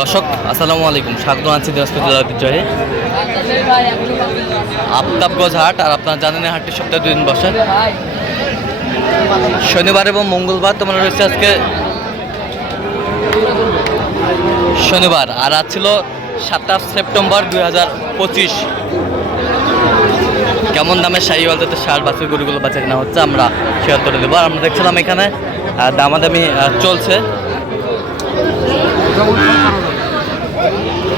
দর্শক, আসসালামু আলাইকুম। স্বাগত আছি দিনাজপুর ঐতিহ্যে আফতাবগঞ্জ হাট, আর আপনারা জানেন হাটটি সপ্তাহে দুদিন বসে। শনিবার এবং মঙ্গলবার তোমার রয়েছে আজকে শনিবার, আর আজ ছিল সাতাশ সেপ্টেম্বর দুই হাজার পঁচিশ। কেমন দামে শাহিওয়াল যাতে সার বাছুর গরুগুলো বাচ্চা কেনা হচ্ছে আমরা শেয়ার করে দেবো আর আমরা দেখছিলাম এখানে দামাদামি চলছে। আর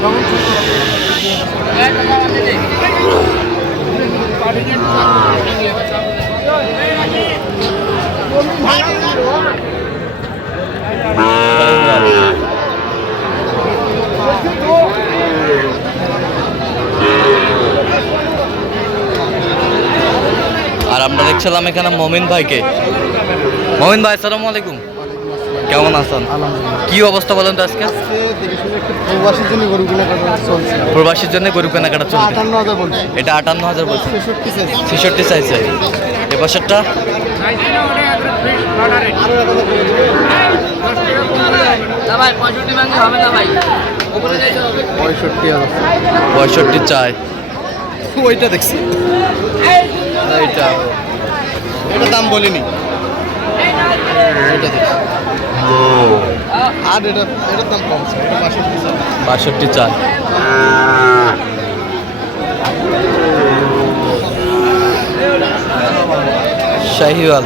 আমরা দেখছিলাম এখানে মমিন ভাইকে। মমিন ভাই আসসালামু আলাইকুম। কেমন আছেন? কি অবস্থা বলেন তো আজকে? প্রবাসীর জন্য গরু কিনা কথা চলছে। প্রবাসীর জন্য গরু কেনাকাটা চলছে? আটান্ন হাজার বলছি। এটা আটান্ন হাজার বলছে। ছেষট্টি চাইছি ছেষট্টি চাইছে এ পাশেরটা পঁয়ষট্টি চাই। ওইটা দেখছি। এইটা। এটা দাম বলিনি। আর এটা এটার দাম কম বাষট্টি চাই শাহিওয়াল।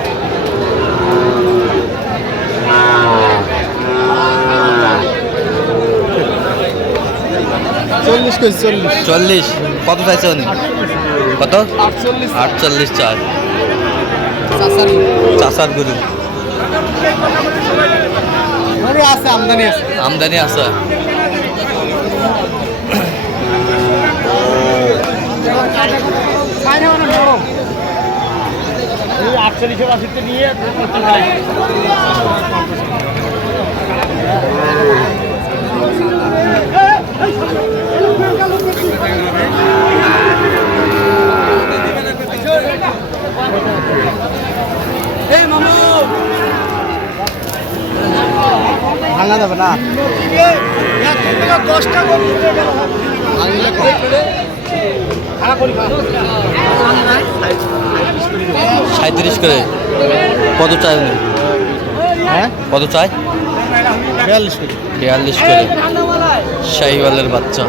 চল্লিশ চল্লিশ। চল্লিশ। কত চাইছে উনি? কত? আটচল্লিশ। আটচল্লিশ চাই চাষার গরু। আছে আমদানি আছে। আমদানি আছে। আটচল্লিশের আশিতে নিয়ে ভাঙলে সাঁত্রিশ করে। কত চাই উনি? হ্যাঁ? কত চাই? বিয়াল্লিশ করে। বিয়াল্লিশ করে। শাহিওয়ালের বাচ্চা।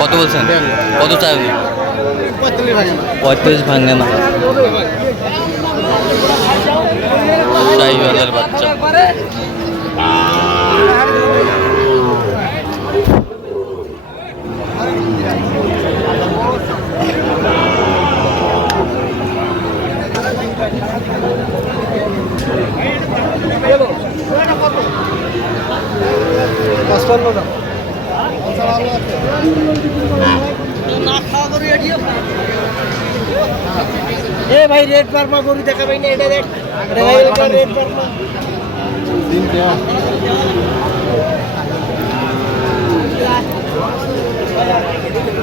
কত বলছেন? কত চাই? পঁয়ত্রিশ ভাঙে না শাহিওয়ালের বাচ্চা পঁচপান্ন না ভাই গরু দেখাবেন না এটা এটা রেড পারমা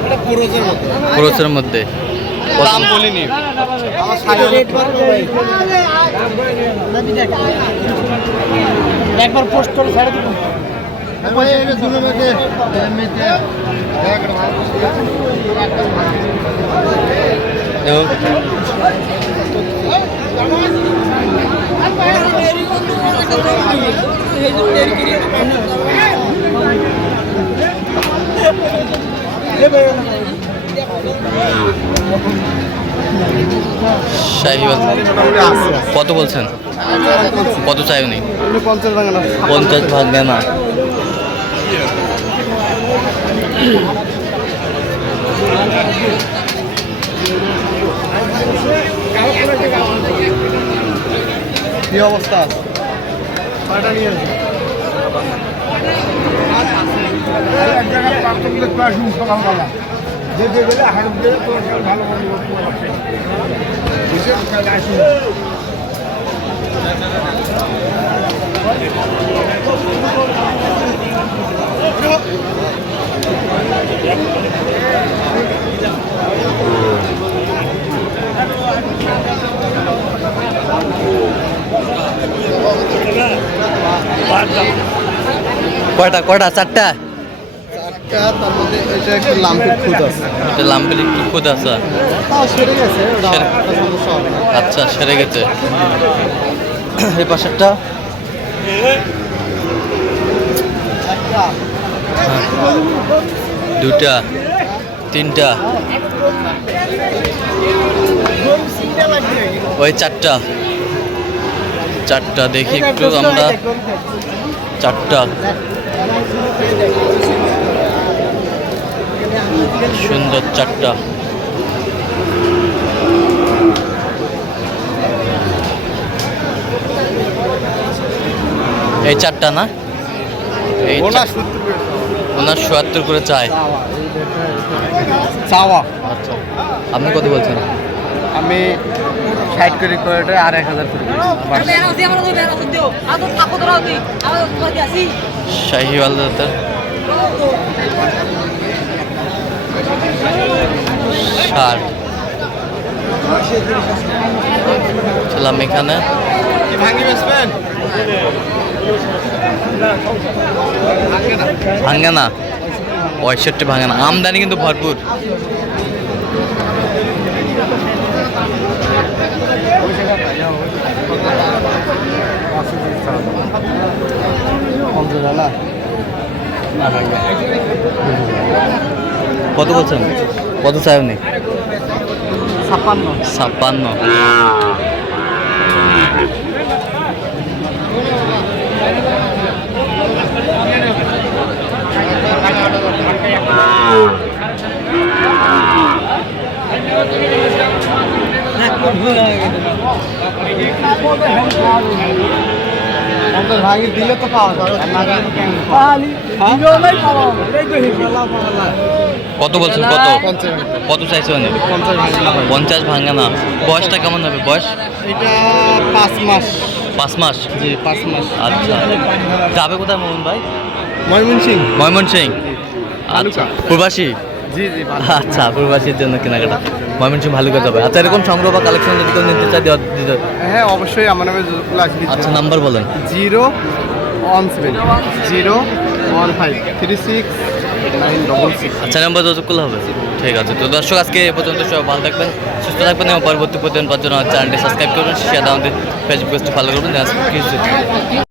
এটা পুরোজের মধ্যে। দাম বলিনি। একবার পোস্ট করে ছাড়ে দিবো। ভাই এটা দুটো মেয়েকে এমনিতে কত বলছেন? কত চাই উনি? পঞ্চাশ না পঞ্চাশ ভাঙে না। কি অবস্থা? কয়টা এক জায়গায় কিলো করে আসুন সকালবেলা যেতে গেলে হাড় গেলে তোমার ভালো ভালো কয়টা কয়টা চারটা চারটা তার মধ্যে এটা একটু লাম্পের খুদ আছে এটা লাম্বের একটু খুদ আছে তাও সেরে গেছে ওটা সেরে- একটা সমস্যা হবে না আচ্ছা সেরে গেছে। এই পাশেরটা? দুটা তিনটা। ওই চারটা। চারটা দেখি একটু আমরা চারটা। সুন্দর চারটা। এই চারটা না? এই ওনার চুয়াত্তর করে চায় চাওয়া। আচ্ছা। আপনি কত বলছেন? আমি ষাট করে করে আর এক হাজার করে শাহিওয়াল দাদার ষাট। ছিলাম এখানে। ভাঙে না। পঁয়ষট্টি ভাঙে না। আমদানি কিন্তু ভরপুর। কত বলছেন? কত চাই আপনি? ছাপ্পান্ন। ছাপ্পান্ন। পঞ্চাশ ভাঙি দিলে তো পাওয়া কত বলছেন? কত? কত চাইছে মানে পঞ্চাশ ভাঙি না। বয়সটা কেমন হবে? বয়স? এটা পাঁচ মাস। পাঁচ মাস জি পাঁচ মাস আচ্ছা। যাবে কোথায় মোহন ভাই? ময়মনসিং ময়মনসিং আচ্ছা। প্রবাসী জি জি আচ্ছা প্রবাসীর জন্য কেনাকাটা। ময়মনসিং ভালো করে যাবে। আচ্ছা এরকম সংগ্রহ বা কালেকশন যদি কেউ নিতে দেওয়া দিতে হ্যাঁ অবশ্যই আমার নামে আচ্ছা নাম্বার বলেন। Zero one seven zero one five three six আচ্ছা নাম্বার যোগাযোগ করলে হবে। ঠিক আছে তো দর্শক আজকে এ পর্যন্ত সবাই ভালো থাকবেন সুস্থ থাকবেন এবং পরবর্তী প্রতিদিন পাওয়ার জন্য চ্যানেলটি সাবস্ক্রাইব করবেন শেয়ার আমাদের ফেসবুক পেজটি ফলো করবেন